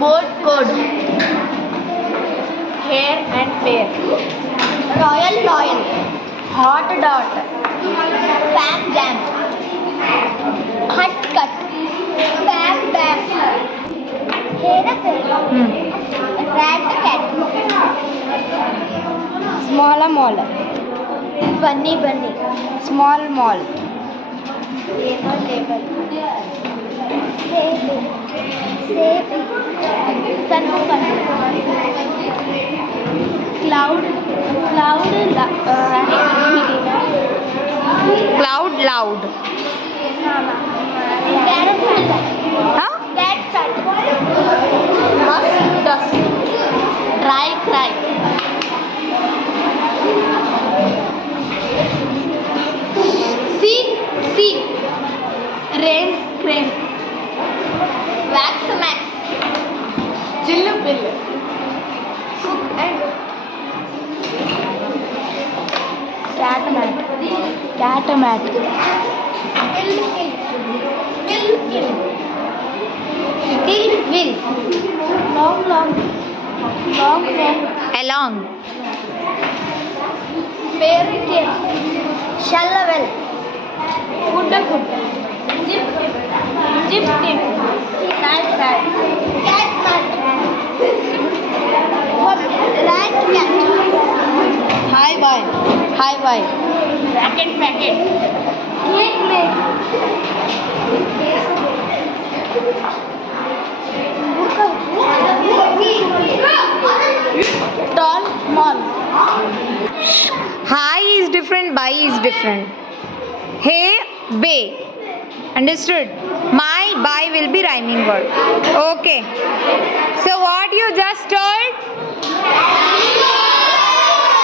Boat code. Hair and fair. Royal. Hot dot. Fam jam. Hut cut. Bam. Hair rat cat. Small mall. Bunny. Small mall. Label. Save. Sun. Cloud. Cloud loud. Carrot fat. Huh? Cat fat. Dust. Dry cry. See. Rain. Crane. Wax max. Chillu pill. Cook and Catmat. Till will. Long. Along. Fairy tale. Shallow. Good. Zip tip. Sad. Cat. Rat cat. High boy. Packet. Cake made. Tall, small. High is different, by is different. Hey, bay. Understood? My, by will be rhyming word. Okay. So what you just